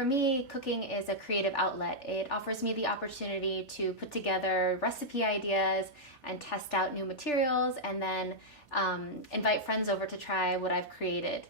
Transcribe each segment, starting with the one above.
For me, cooking is a creative outlet. It offers me the opportunity to put together recipe ideas and test out new materials, and then invite friends over to try what I've created.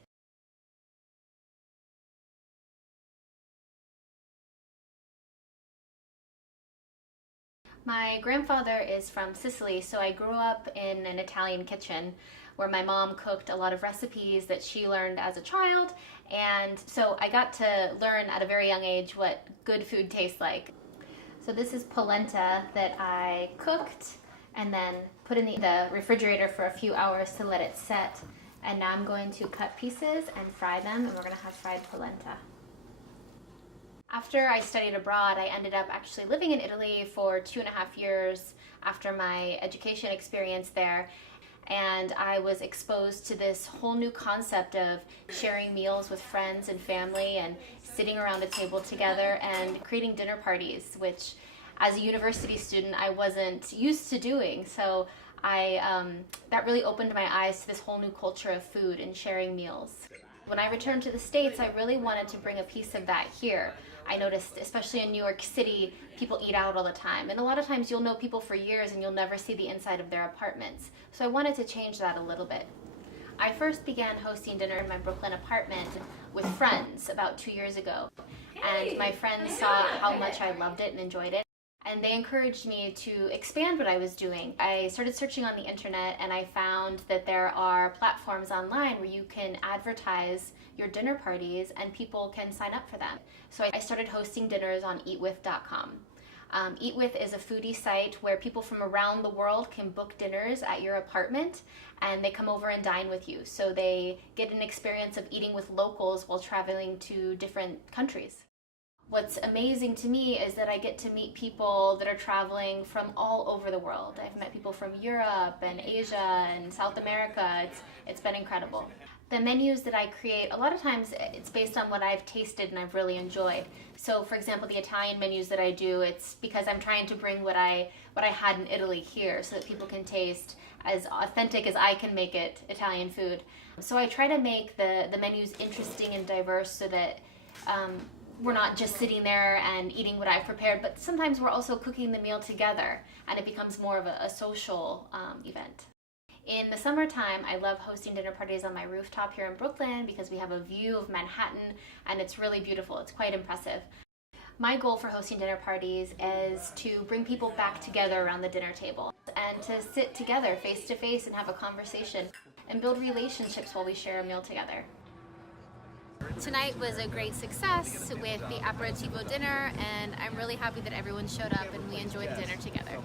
My grandfather is from Sicily, so I grew up in an Italian kitchen where my mom cooked a lot of recipes that she learned as a child, and so I got to learn at a very young age what good food tastes like. So this is polenta that I cooked and then put in the refrigerator for a few hours to let it set, and now I'm going to cut pieces and fry them, and we're going to have fried polenta. After I studied abroad, I ended up actually living in Italy for 2.5 years after my education experience there. And I was exposed to this whole new concept of sharing meals with friends and family and sitting around a table together and creating dinner parties, which as a university student I wasn't used to doing. So that really opened my eyes to this whole new culture of food and sharing meals. When I returned to the States, I really wanted to bring a piece of that here. I noticed, especially in New York City, people eat out all the time. And a lot of times you'll know people for years and you'll never see the inside of their apartments. So I wanted to change that a little bit. I first began hosting dinner in my Brooklyn apartment with friends about 2 years ago. And my friends saw how much I loved it and enjoyed it, and they encouraged me to expand what I was doing. I started searching on the internet, and I found that there are platforms online where you can advertise your dinner parties and people can sign up for them. So I started hosting dinners on EatWith.com. EatWith is a foodie site where people from around the world can book dinners at your apartment, and they come over and dine with you. So they get an experience of eating with locals while traveling to different countries. What's amazing to me is that I get to meet people that are traveling from all over the world. I've met people from Europe and Asia and South America. It's been incredible. The menus that I create, a lot of times it's based on what I've tasted and I've really enjoyed. So for example, the Italian menus that I do, it's because I'm trying to bring what I had in Italy here so that people can taste as authentic as I can make it Italian food. So I try to make the menus interesting and diverse so that we're not just sitting there and eating what I've prepared, but sometimes we're also cooking the meal together and it becomes more of a social event. In the summertime, I love hosting dinner parties on my rooftop here in Brooklyn because we have a view of Manhattan and it's really beautiful. It's quite impressive. My goal for hosting dinner parties is to bring people back together around the dinner table and to sit together face to face and have a conversation and build relationships while we share a meal together. Tonight was a great success with the aperitivo dinner, and I'm really happy that everyone showed up and we enjoyed dinner together.